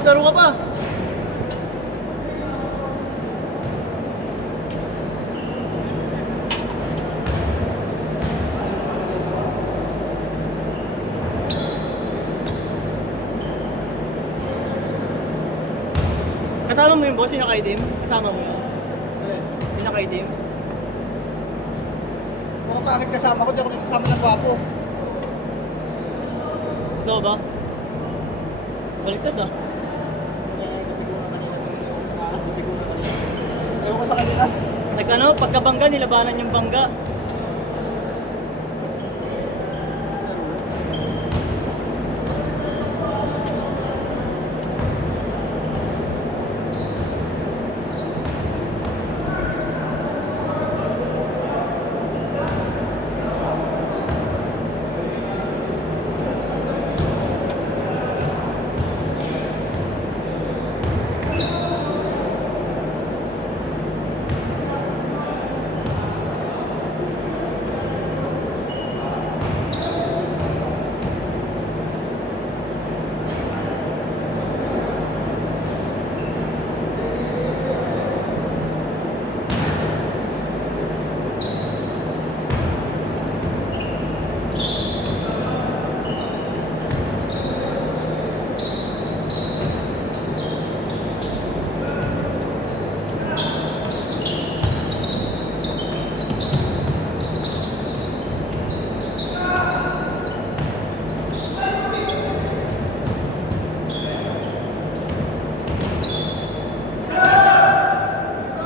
boss, laro ka pa. Kasama mo yung boss, yung naka-itim? Kasama mo yun? Yung naka-itim? Kung bakit kasama ko, di ako nagsasama ng gwapo. Ikaw ba? Baliktad ah. Ewan ko sa kanila. Nag-ano, pagkabangga, nilabanan yung bangga.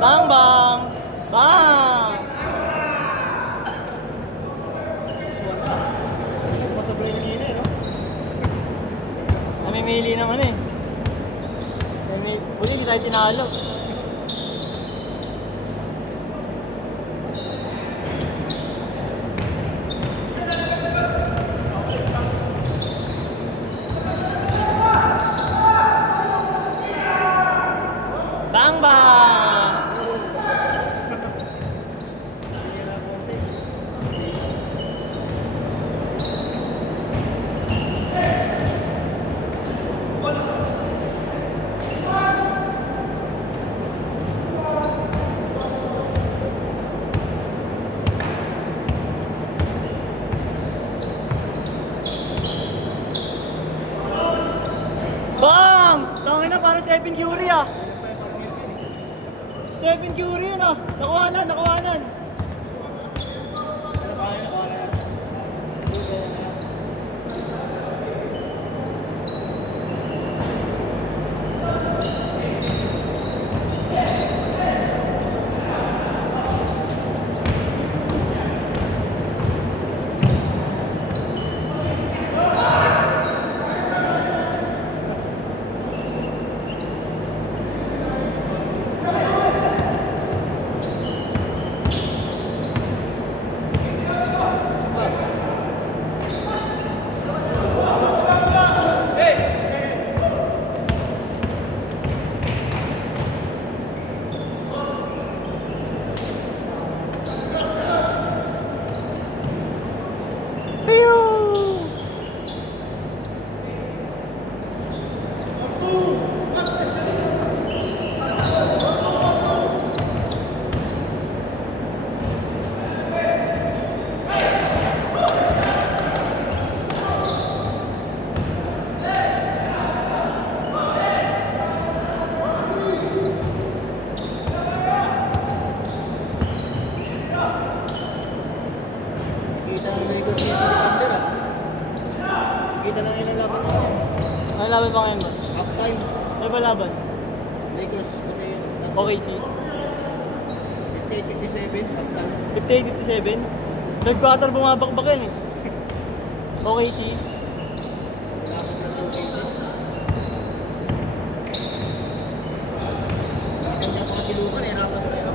Bang bang! Bang! Sumasablay ng hina eh, no? Namimili ng ano eh. Buti hindi tayo tinalo. Bang bang! Bang! Tangin na para Stephen Curry ah. Stephen Curry yun ah. Nakuhanan, nakuhanan. Kita ng Lakers City Thunder ah. Kita lang yung laban ko. Ano laban pa ngayon boss? Half time. Ano ba laban? Lakers pati yun. OKC? 58-57. Half time. 58-57? Third quarter bumabakbak yan eh. OKC? Wala pa sila ng OKC. Kanya pa kasi lupa, nahirapan sila yun.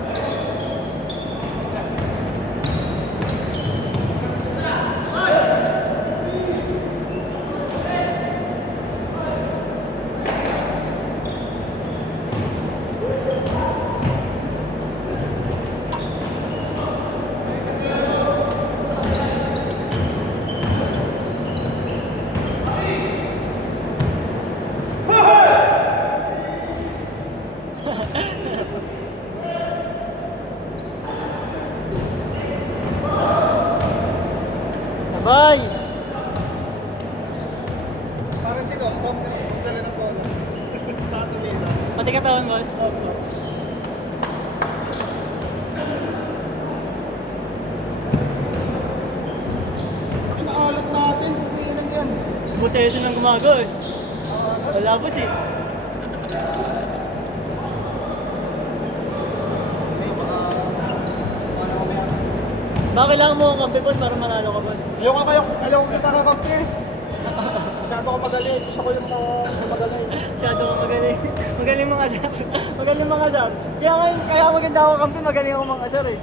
Bye! Parang sino? Pong dala ng polo. Sa tumila. Pati katawan, boss. Inaalat natin, bumili lang yan. Buseso ng gumagawa eh. Wala boss eh. Baka kailangan mo ang kampi boss para manalo ka boss. Ayaw ko kita kakampi. Masyado ko magaling. Gusto ko yung magaling. Masyado ka magaling. Magaling mga asar. Magaling mga asar. Kaya maganda ako kampi, magaling ako mga asar eh.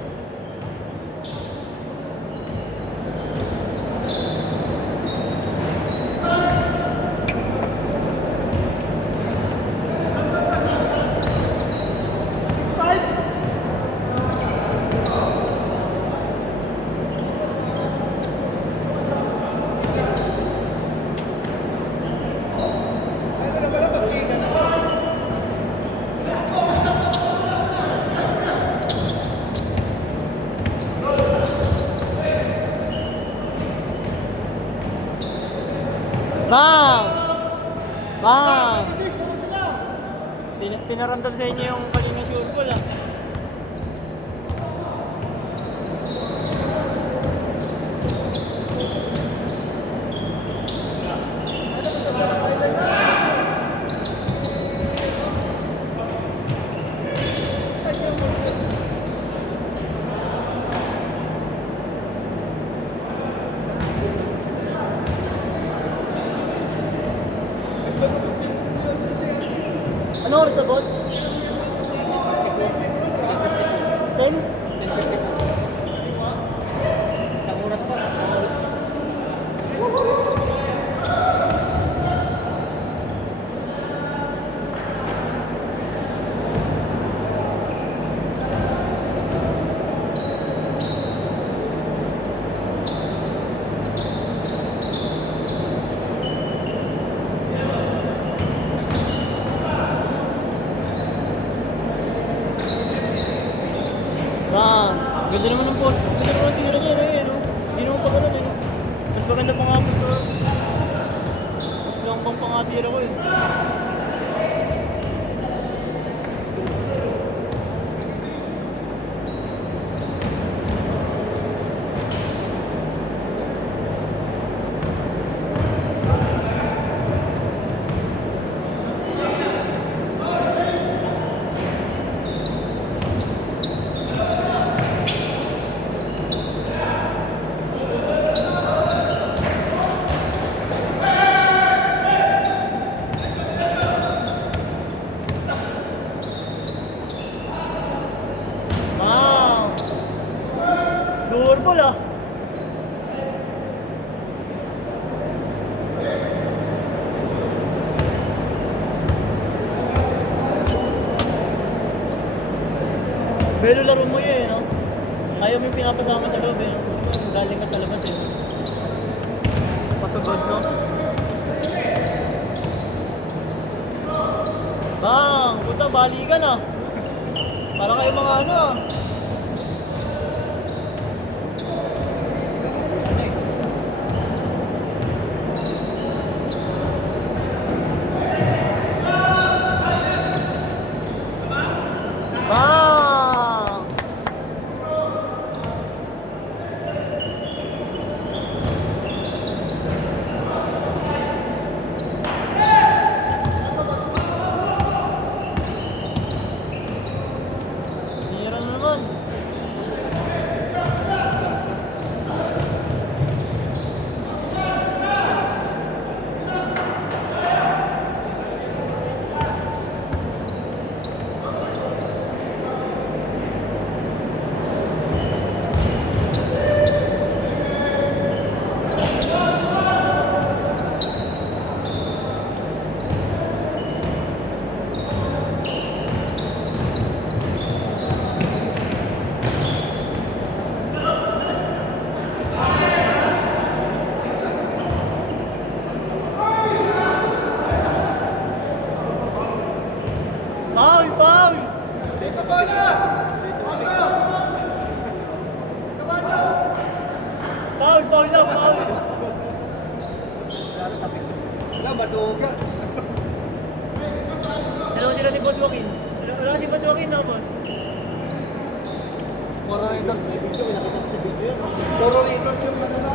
Ay, wala pagkiga na ba? Bang! Bang! Pinaramdam sa inyo yung kanina sure ko lang. Ano oras na boss? 10? Isang oras pa. Bang! Ganda naman ng post. Ganda naman ang tira niya eh. No? Hindi naman pa ganun eh. No? Mas maganda pa nga post ko. Mas lang pang pangatira ko eh. Wow! Sure ball ah. Belo laro mo yun eh, no? Ayaw mo yung pinapasama sa loob eh. No? Gusto mo galing ka sa labas eh. Pasugod, no? Bang! Puta, balikan ah. Para kayo mga ano ah. Bang! Tira na naman. Puro Raiders na video, may nakita ko sa video yan. Puro Raiders yung ano na.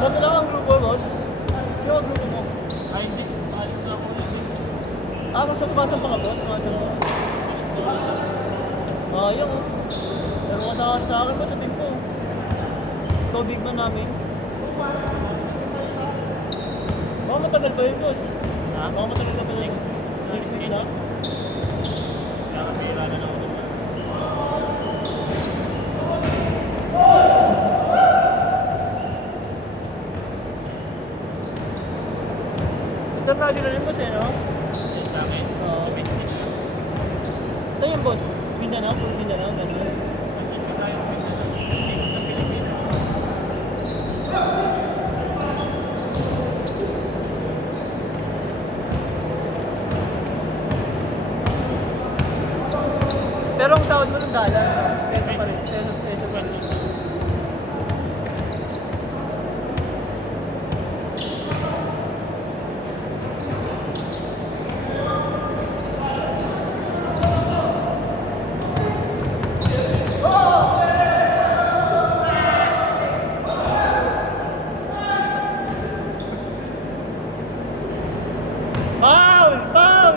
Boss, wala kang grupo, boss? Sino ang grupo mo? Ay, hindi. Alis na ako. Pasok pa ka, boss? Pasok pa. Yung oh. Pero kasama sa akin mo sa team ko. Ikaw big man namin. Baka matagal pa yun, boss. Baka matagal pa yun. Next week na. Kaya kapira na ako. International yung boss eh, no? Yes, sa akin. Oo. Saan yung boss? Mindanao? Puro Mindanao? Ganun. Pero ang sahod mo ng dollar, peso pa rin. Peso pa rin. Foul! Foul!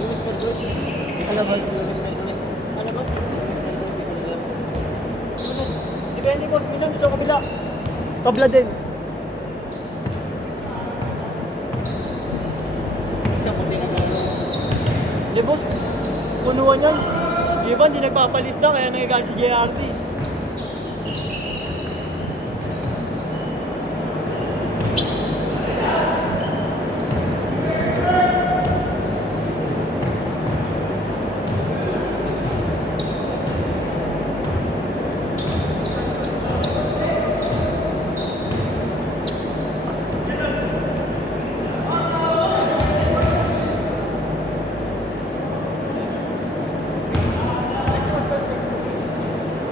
Luis Marcos. Alabas, Luis Marcos. Ano ba? Luis Marcos. Depende boss, minsan gusto ko kabila. Kabla din. Isa kung di nagano. Di boss, punuan yan. Di ba, hindi nagpapalista kaya nagagalit si JRD.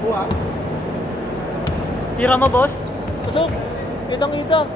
Kuha. Tira mo boss. Pasok. Kitang-kita.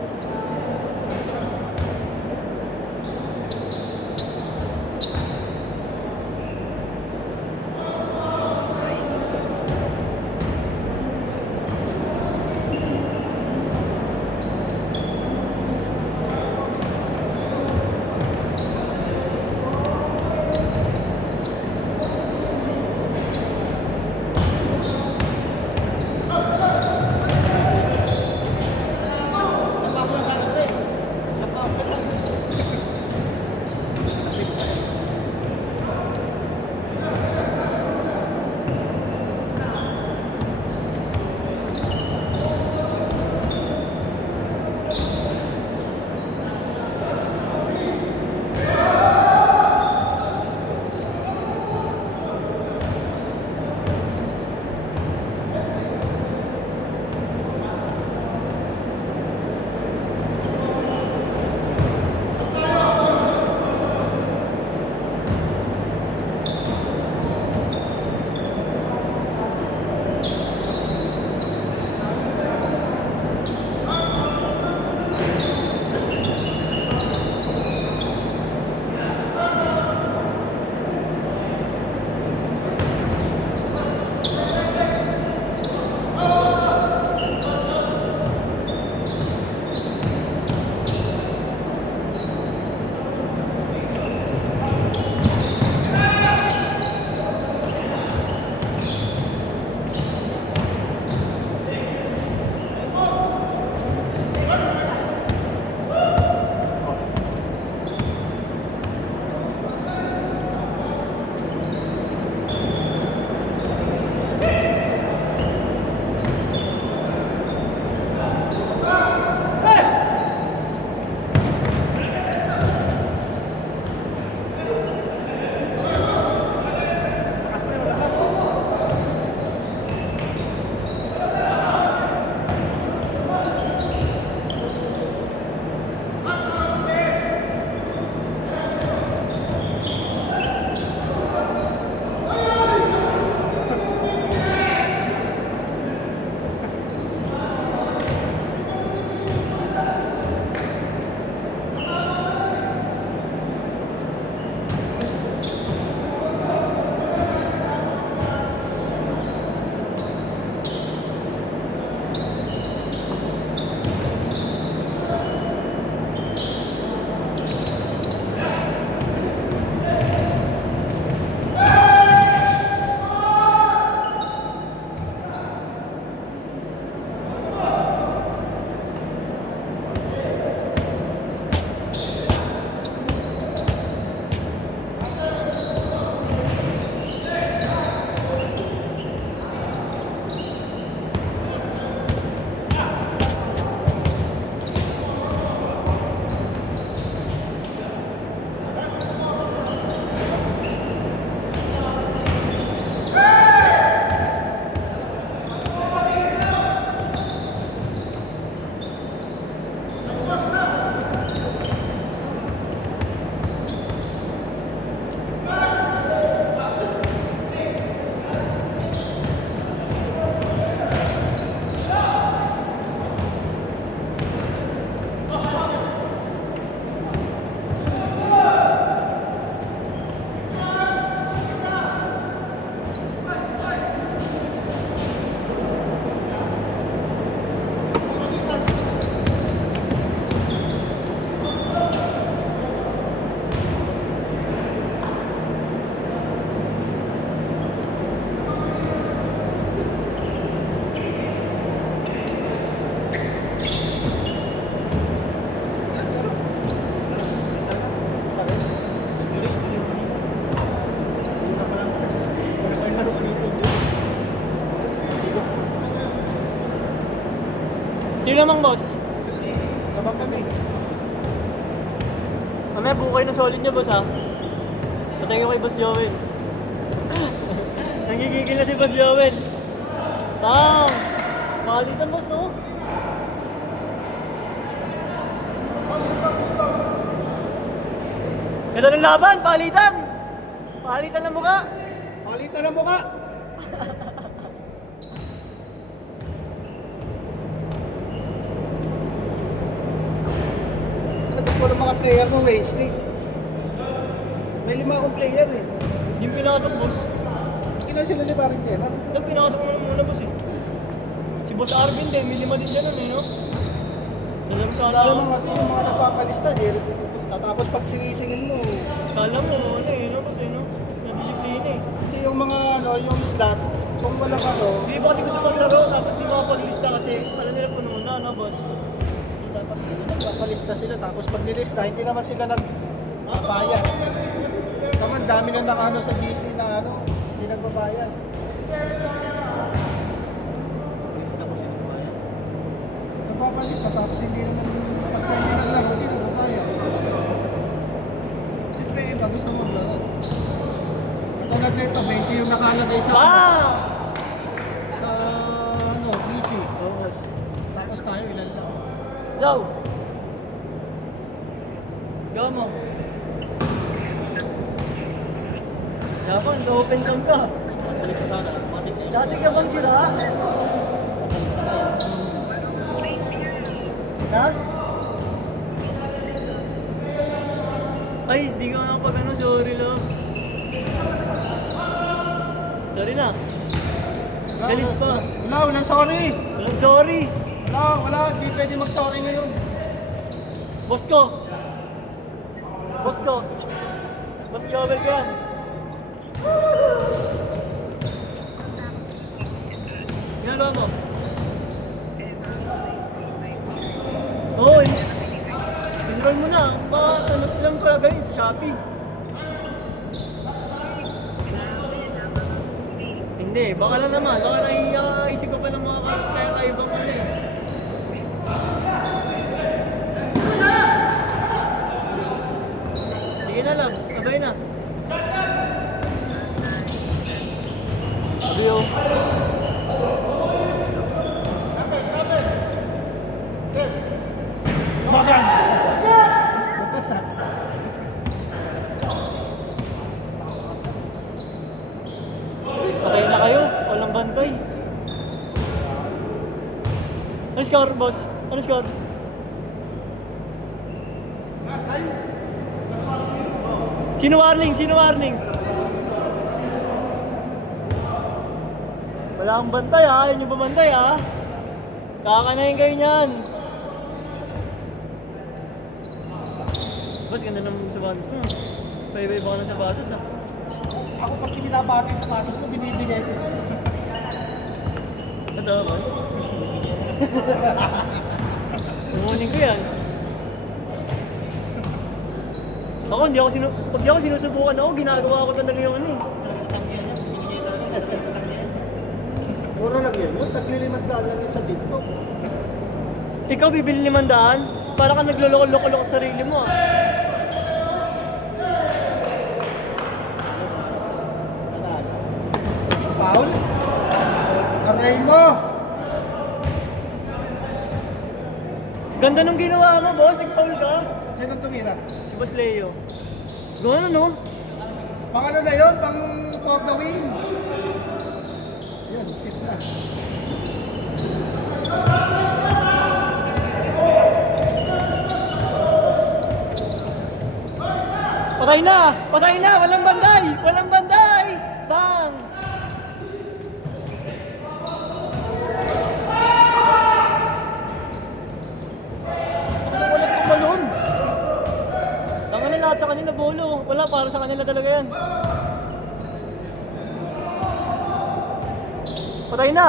namang boss. Naman kami. Mamaya bukay na solid niya boss ha. Patay ko kay Boss Joel. Nangigigil na si Boss Joel. Bang! Palitan boss no? Ito ng laban, palitan! Palitan ng mukha! Palitan ang mukha. Ano ko ng mga player ng Wednesday? May 5 akong player eh. Yung pinasok boss. Ilan sila ni Baring Jenna? Ito pinasok mo muna boss eh. Si Boss Arvin din, may 5 din dyan eh no? Dalam sa Wala naman kasi yung mga nagpapalista. Tatapos pag sinisingin mo. Kala mo, ano eh, no boss eh no? Nadisiplina eh. Kasi yung mga ano, yung slot, kung walang ano, Hindi ba kasi gusto maglaro, tapos di makapaglista kasi alam nila puno na, no boss? dapat nagpapalista sila. Tapos pag nilista, hindi naman sila nagbabayad. Naman dami na nakano sa GC na ano, hindi nagbabayad. Nagpapalista tapos hindi naman pagka hindi naglaro, hindi nagbabayad. Siyempre iba gusto maglaro. Katulad nito, 20 yung nakalagay sa Ah! sa ano, GC. Oo boss. Tapos tayo ilan lang. Yo! Go mo. Yaman, open cam ka. Matalis sa sana. Matik na yun. Dati ka bang sira? Ha? Ay, di ka nakapag ano, sorry lang. Sorry na. Galit pa. Wala, sorry. Walang sorry. Wala, di pwede mag-sorry ngayon. Boss ko. Boss ko. Boss Joel ko yan. Ginagawa mo? Oo, enroll mo na. Baka ano lang pa gawin sa Shopee. Hindi, baka lang naman. Baka naiisip ko pa ng mga kaya-kaibang ano eh. Sige na lang, sabay na. Sabi yun. Magan! Batas ha. Patay na kayo, walang bantay. Ano score, boss? Ano score? Sino warning? Sino warning? Wala akong bantay ha, ayaw nyo bumantay ha. Kakanayin kayo niyan. Boss, ganda ng sapatos mo. Paiba-iba ka ng sapatos ha. Ako pag pinabati sa sapatos ko, binibigay ko. Ito, boss. Tumunin ko yan. Ako, pag di ako sinusubukan ako, ginagawa ko talaga yung ano eh. Mura lang yun. Nagli-500 lang yun sa TikTok. Ikaw bibili 500? Para ka nagloloko-loko sa sarili mo ah. Paul? Aray mo! Ganda nung ginawa mo, boss. Nag-foul ka. Sino tumira? Si Boss Leo. Gano'n no? Pang ano na yun? Pang for the win. Yun, sit na. Patay na! Patay na! Walang banday! Walang banday! Bang! Walang tumalon. Tanga na lahat sa kanila, bolo. Wala, para sa kanila talaga yan. Patay na!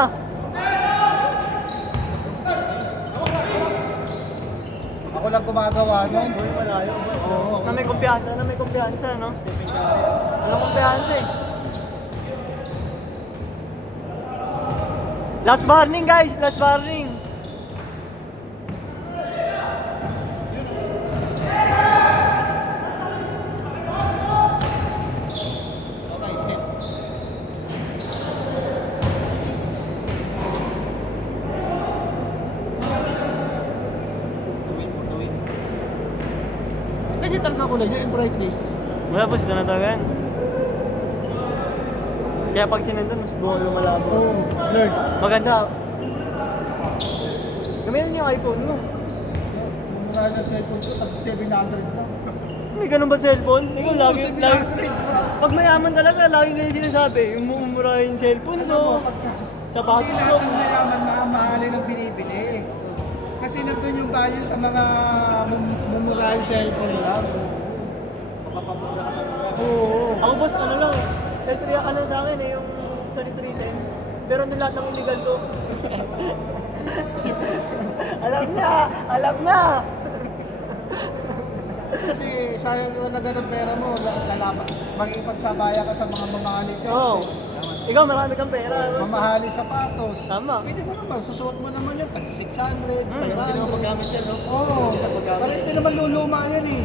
Ako lang gumagawa nun. Uy, malayo. Oo, Na may kumpiyansa, no? Walang kumpiyansa eh. Last warning guys, last warning. Pwede talaga kulay nyo yung brightness. Wala po sila natagan. Kaya pag sinundan, mas buong lumalabo. Oo, Lord. Maganda. Gamitin niyo yung iPhone mo. Mura ng cellphone ko, tag 700 na. May ganun ba cellphone? Ikaw Oo, lagi, 700 lagi. bro. Pag mayaman talaga, lagi ganyan sinasabi. Yung mumura yung cellphone Ano ko. mo, Sapatos hindi ko. lahat ng mayaman mamahalin ang binibili. Kasi nandun yung value sa mga mumurahing cellphone lang. Makapamura ka sa mga. Oo. Ako boss, ano lang eh. Electric ano sa akin eh, yung 2310. Pero lahat ng illegal ko. Alam na! Alam na! Kasi sayang naman na ganun pera mo, lalaban. Makikipagsabaya ka sa mga mamahali Oo. cellphone. Ikaw marami kang pera. Mamahali sapatos. Tama. Pwede mo naman, susuot mo naman yun, tag 600, Hindi naman 500. magamit yan, no? Oo, pares din naman luluma yan eh.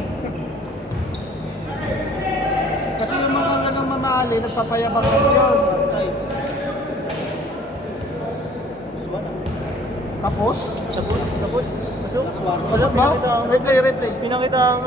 Kasi yung mga ganang mamahali, nagpapayabang lang yun. Ay. Suwan ah. Tapos, Tapos? Pasok? pasok ba? Replay. Pinakita ang